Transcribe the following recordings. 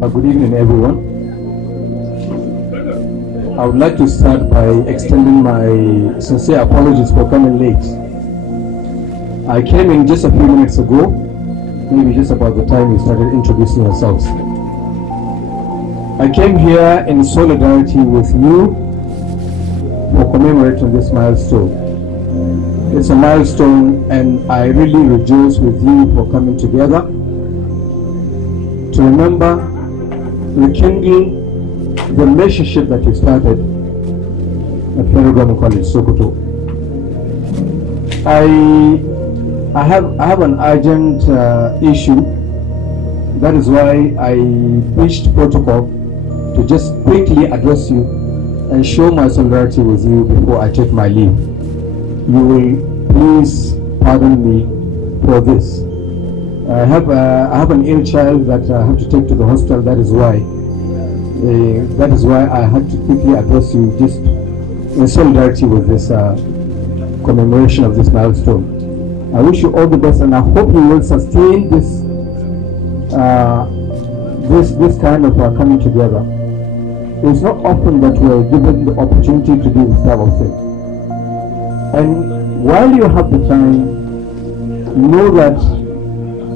Good evening, everyone. I would like to start by extending my sincere apologies for coming late. I came in just a few minutes ago, maybe just about the time you started introducing yourselves. I came here in solidarity with you for commemorating this milestone. It's a milestone, and I really rejoice with you for coming together to remember, rekindle the relationship that you started at Federal Government College, Sokoto. I have an urgent issue. That is why I breached protocol to just quickly address you and show my solidarity with you before I take my leave. You will please pardon me for this. I have an ill child that I have to take to the hospital. That is why I had to quickly address you just in solidarity with this commemoration of this milestone. I wish you all the best, and I hope you will sustain this this kind of coming together. It's not often that we're given the opportunity to do this type of thing. And while you have the time, know that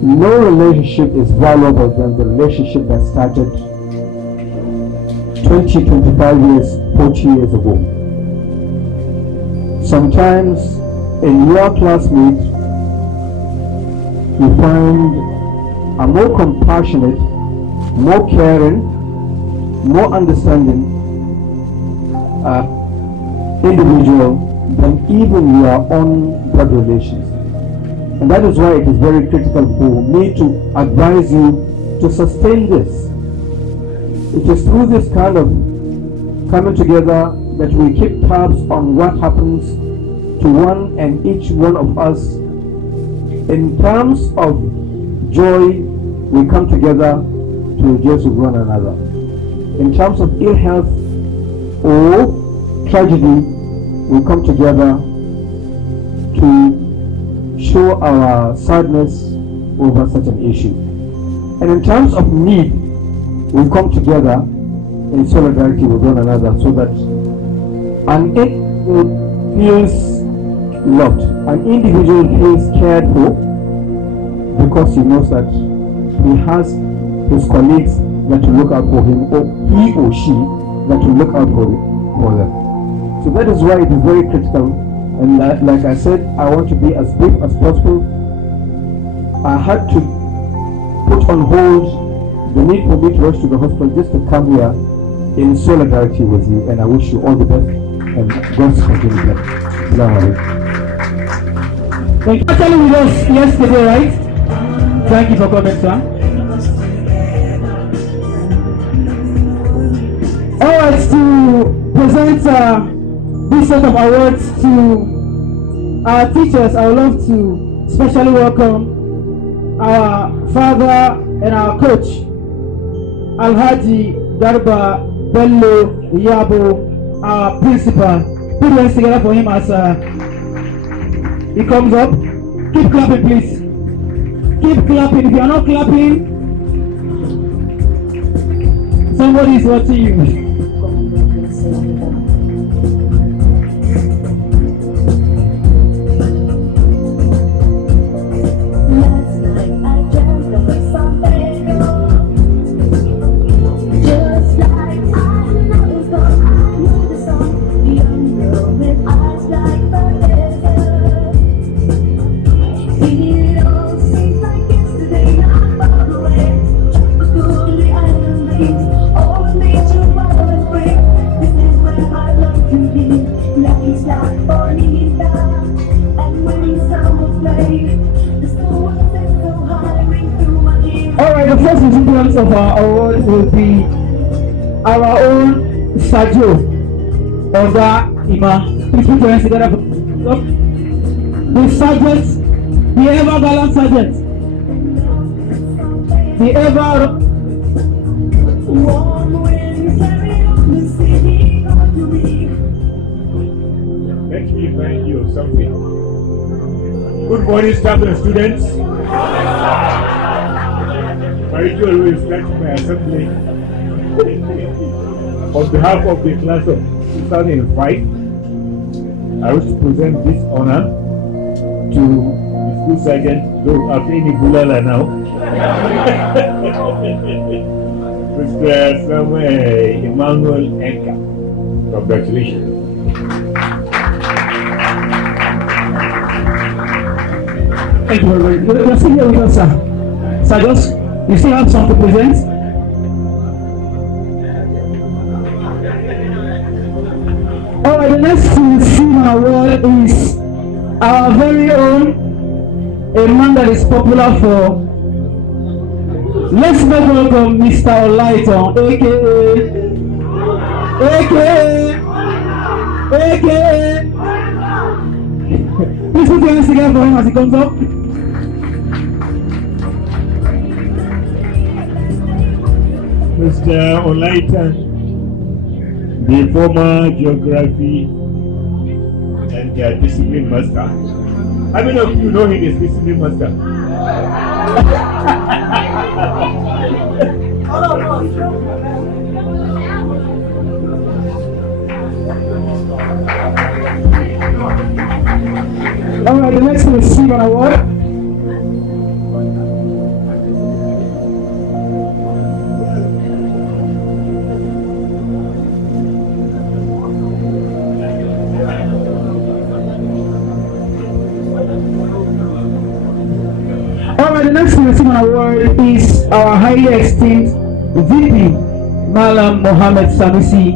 no relationship is valuable than the relationship that started 20, 25 years, 40 years ago. Sometimes in your classmates, you find a more compassionate, more caring, more understanding individual than even your own blood relations. And that is why it is very critical for me to advise you to sustain this. It is through this kind of coming together that we keep tabs on what happens to one and each one of us. In terms of joy, we come together to rejoice with one another. In terms of ill health or tragedy, we come together to show our sadness over such an issue. And in terms of need, we come together in solidarity with one another so that an individual feels loved, an individual feels cared for, because he knows that he has his colleagues that will look out for him, or he or she that will look out for them. So that is why it is very critical. And like I said, I want to be as brief as possible. I had to put on hold the need for me to rush to the hospital just to come here in solidarity with you. And I wish you all the best and God's continued blessing. Assalamu alaikum. Thank you for telling with us yesterday, right? Thank you for coming, sir. All right, to present this set of awards to our teachers, I would love to specially welcome our father and our coach, Alhaji Garba Bello Yabo, our principal. Put your hands together for him as he comes up. Keep clapping, please. Keep clapping. If you are not clapping, somebody is watching you. The first recipient of our award will be our own Sajo Oga Ima. Please put your hands together. The sergeant, the ever gallant sergeant, the ever let me remind you of something. Good morning, staff and students. My ritual will start my assembly. On behalf of the class of 2005, I wish to present this honor to the school sergeant, though Afeni Bulala now, Mr. Samuel Emmanuel Enka. Congratulations. Thank you very much. You're still here with us, sir. Sir, just, you still have something to present? Alright, the next to receive an award is our very own, a man that is popular for. Let's make welcome Mr. Olaiton, aka. Please put your hands together for him as he comes up. Mr. Olaiton, the former geography and discipline master. How many of you know him as discipline master? Alright, the next one is receive an award. Alright, the next one receive an award is our highly esteemed VP, Malam Mohammed Sanusi.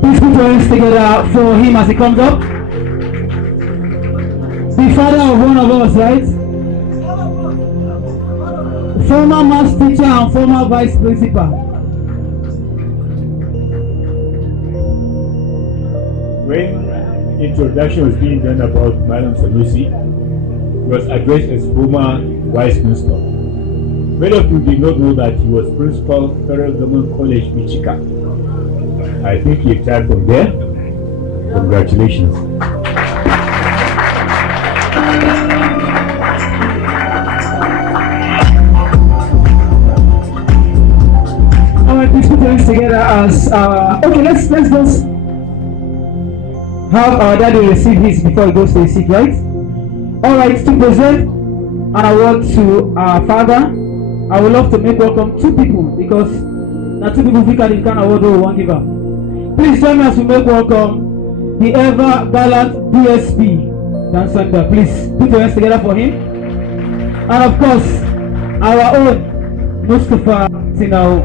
Please put your hands together for him as he comes up. The father of one of us, right? Former math teacher and former vice principal. When introduction was being done about Malam Sanusi, he was addressed as former vice principal. Many of you did not know that he was principal Federal Government College, Michika. I think he retired from there. Congratulations. Alright, please put your hands together as okay, let's just have our daddy receive his before he goes to the seat, right? Alright, to present an award to our father, I would love to make welcome two people because now two people think you can award or one giver. Please join me as we make welcome the ever gallant DSP Dan Sanda. Please put your hands together for him. And of course, our own Mustafa Tinao.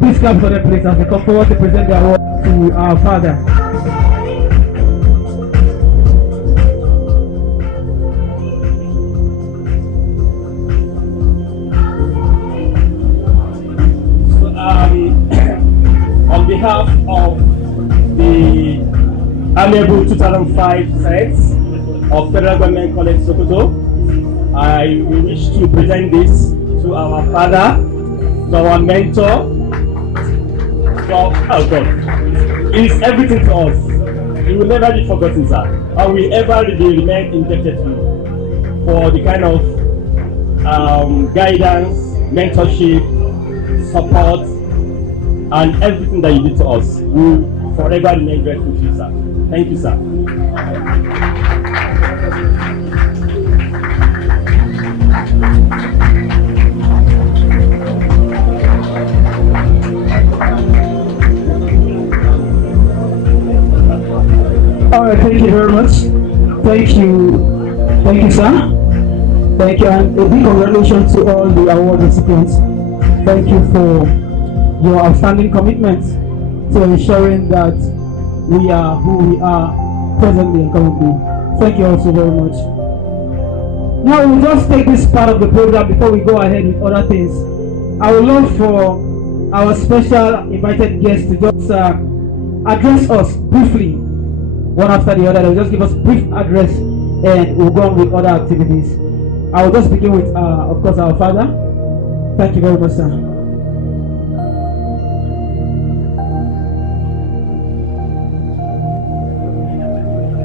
Please clap for them, please, as they come forward to present the award to our father. On behalf of the Amiable 2005 Science of Federal Government College Sokoto, I wish to present this to our father, to our mentor. Oh God, he is everything to us. He will never be forgotten, sir. And we ever remain indebted to you for the kind of guidance, mentorship, support, and everything that you did to us. We will forever remain grateful to you, sir. Thank you, sir. Alright, thank you very much. Thank you, sir. Thank you, and a big congratulations to all the award recipients. Thank you for your outstanding commitment to ensuring that we are who we are presently and currently. Thank you also very much. Now we'll just take this part of the program before we go ahead with other things. I would love for our special invited guests to just address us briefly, one after the other. They'll just give us a brief address and we'll go on with other activities. I will just begin with, of course, our father. Thank you very much, sir.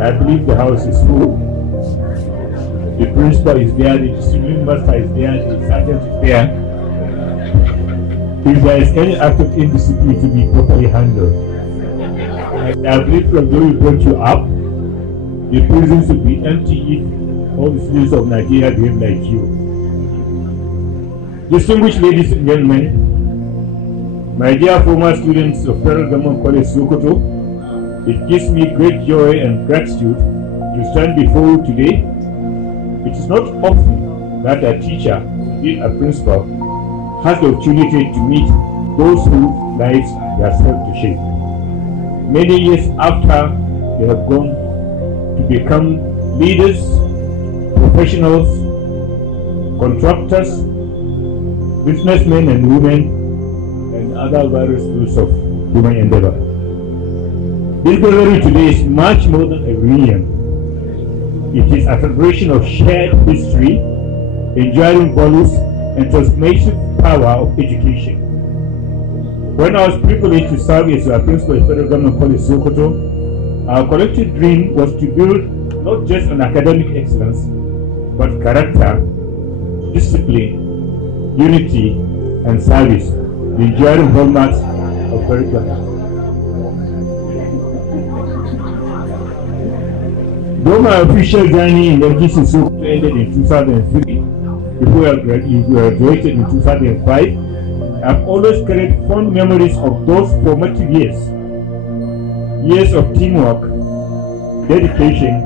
I believe the house is full. The principal is there, the discipline master is there, the sergeant is there. if there is any act of indiscipline to be properly handled. And I believe from where we brought you up, the prisons will be empty if all the students of Nigeria behave like you. Distinguished ladies and gentlemen, my dear former students of Federal Government College Sokoto, it gives me great joy and gratitude to stand before you today. It is not often that a teacher, indeed a principal, has the opportunity to meet those whose lives they have helped to shape. Many years after they have gone to become leaders, professionals, contractors, businessmen and women, and other various fields of human endeavor. This gathering today is much more than a reunion. It is a celebration of shared history, enduring values, and transformative power of education. When I was privileged to serve as a principal at Federal Government College Sokoto, our collective dream was to build not just an academic excellence, but character, discipline, unity, and service, the enduring hallmarks of Federal Government. Though my official journey in FGC Sokoto ended in 2003, before I graduated in 2005, I've always carried fond memories of those formative years. Years of teamwork, dedication,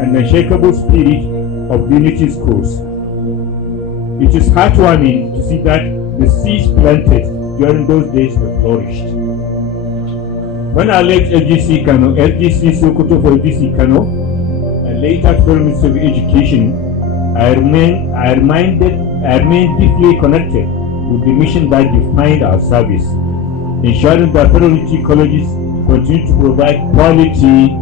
and the unshakable spirit of unity schools. It is heartwarming to see that the seeds planted during those days have flourished. When I left FGC Sokoto for FGC Kano, and later Federal Ministry of Education, I remained deeply connected with the mission that defined our service, ensuring that federal colleges continue to provide quality,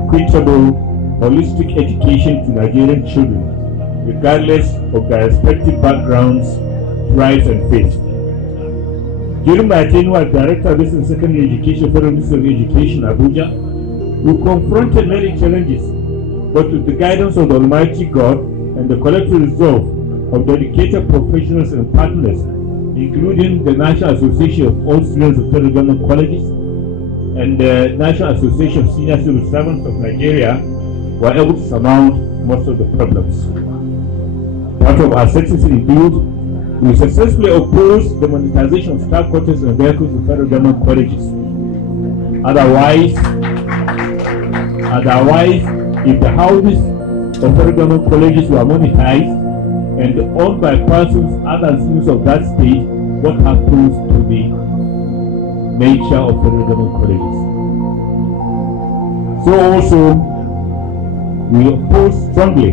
equitable, holistic education to Nigerian children, regardless of their respective backgrounds, tribes, and faith. During my tenure as Director of Basic and Secondary Education, Federal Ministry of Education, Abuja, we confronted many challenges, but with the guidance of the Almighty God and the collective resolve of dedicated professionals and partners, including the National Association of All Students of Federal Government Colleges and the National Association of Senior Civil Servants of Nigeria, were able to surmount most of the problems. Part of our success includes we successfully opposed the monetization of staff quarters and vehicles in Federal Government Colleges. Otherwise, if the houses of Federal Government Colleges were monetized and owned by persons other than students of that state, what happens to the nature of Federal Government Colleges? So also, we oppose strongly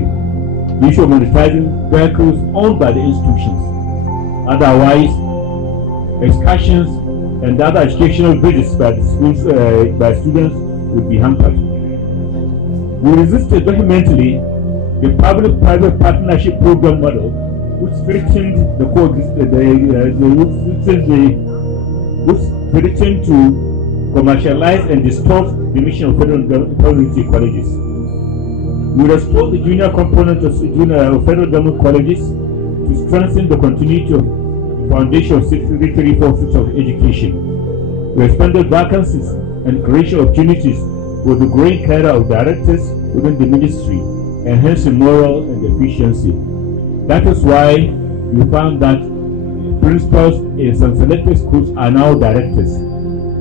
the issue of monetizing vehicles owned by the institutions. Otherwise, excursions and other educational visits by the schools, by students would be hampered. We resisted vehemently the public-private partnership program model, which threatened to commercialize and distort the mission of federal government colleges. We restored the junior component of federal government colleges to strengthen the continuity of the foundation of 633 forces of education. We expanded vacancies and creation opportunities for the growing cadre of directors within the ministry, enhancing morale and efficiency. That is why you found that principals in some selected schools are now directors.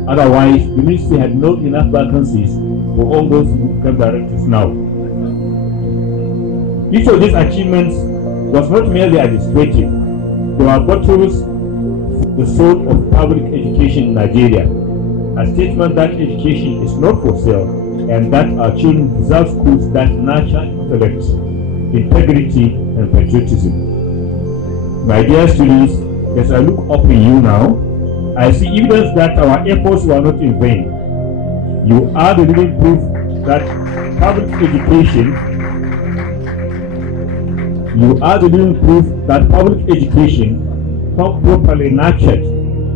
Otherwise, the ministry had not enough vacancies for all those who become directors now. Each of these achievements was not merely administrative. They were battles the soul of public education in Nigeria, a statement that education is not for sale and that our children deserve schools that nurture intellect, integrity, and patriotism. My dear students, as I look up in you now, I see evidence that our efforts were not in vain. You are the living proof that public education properly nurtured,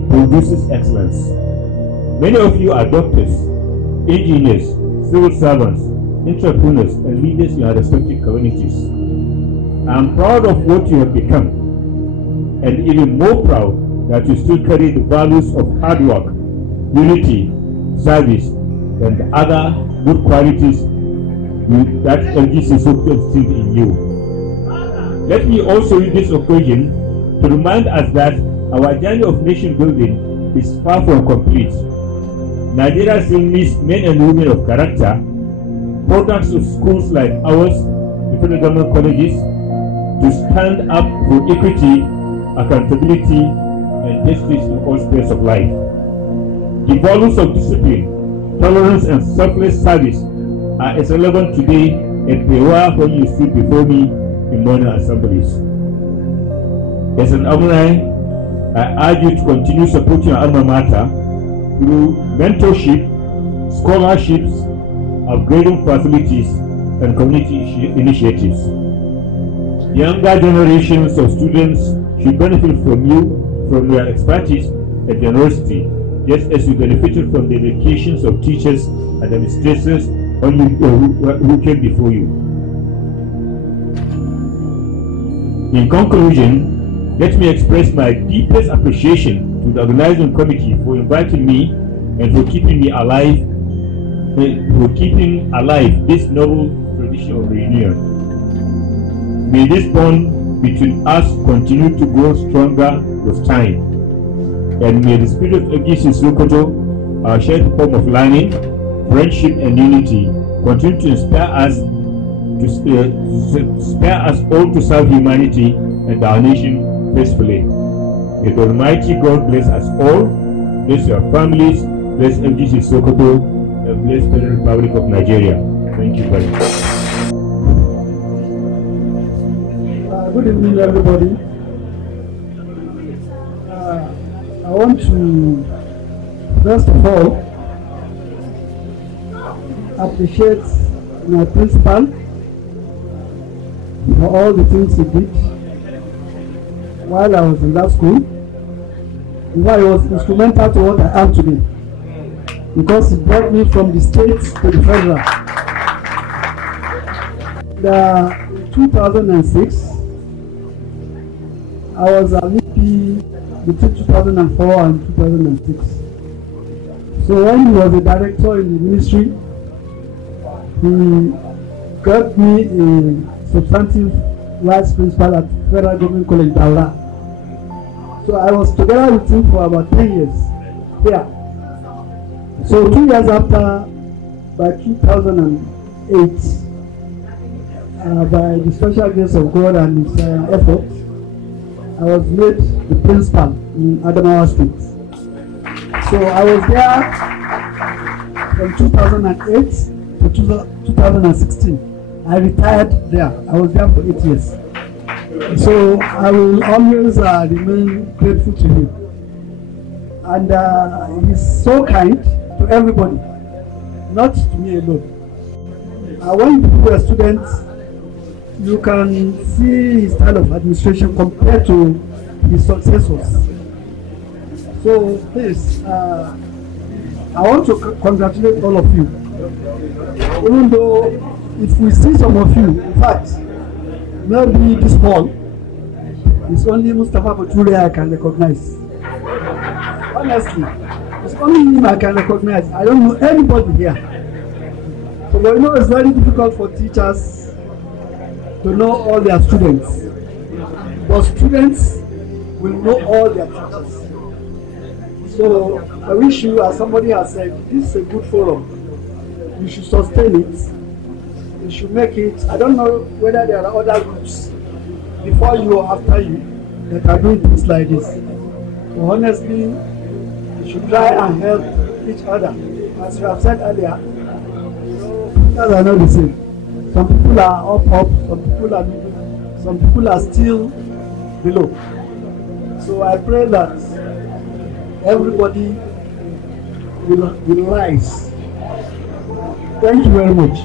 produces excellence. Many of you are doctors, engineers, civil servants, entrepreneurs, and leaders in your respective communities. I am proud of what you have become, and even more proud that you still carry the values of hard work, unity, service, and other good qualities that FGC is so instilled in you. Let me also use this occasion to remind us that our journey of nation building is far from complete. Nigeria still needs men and women of character, products of schools like ours, the federal government colleges, to stand up for equity, accountability, and justice in all spheres of life. The values of discipline, tolerance, and selfless service are as relevant today as they were when you stood before me in morning assemblies. As an alumni, I urge you to continue supporting your alma mater through mentorship, scholarships, upgrading facilities, and community initiatives. Younger generations of students should benefit from your expertise at the university, just as you benefited from the dedications of teachers and administrators who came before you. In conclusion, let me express my deepest appreciation to the organizing committee for inviting me and for keeping alive this noble tradition of reunion. May this bond between us continue to grow stronger with time, and may the spirit of FGC Sokoto, our shared form of learning, friendship, and unity, continue to inspire us all to serve humanity and our nation faithfully. May the Almighty God bless us all, bless your families, bless FGC Sokoto, and bless the Republic of Nigeria. Thank you very much. Good evening, everybody. I want to, first of all, appreciate my principal for all the things he did while I was in that school. Why he was instrumental to what I am today, because he brought me from the state to the federal. In 2006, I was a VP between 2004 and 2006. So when he was a director in the ministry, he got me a substantive vice principal at Federal Government College, Daura. So I was together with him for about 10 years. Yeah. So 2 years after, by 2008, by the special grace of God and his effort, I was made the principal in Adamawa State. So I was there from 2008 to 2016. I retired there. I was there for 8 years. So I will always remain grateful to him. And he's so kind to everybody, not to me alone. When people were students, you can see his style of administration compared to his successors. So please, I want to congratulate all of you. Even though if we see some of you, in fact, maybe this hall, it's only Mustafa Bature I can recognize. Honestly, it's only him I can recognize. I don't know anybody here. So you know it's very difficult for teachers to know all their students, but students will know all their teachers. So I wish you, as somebody has said, this is a good forum. You should sustain it. You should make it. I don't know whether there are other groups before you or after you that are doing things like this. So honestly, you should try and help each other. As you have said earlier, teachers are not the same. Some people are up, some people are middle, some people are still below. So I pray that everybody will rise. Thank you very much.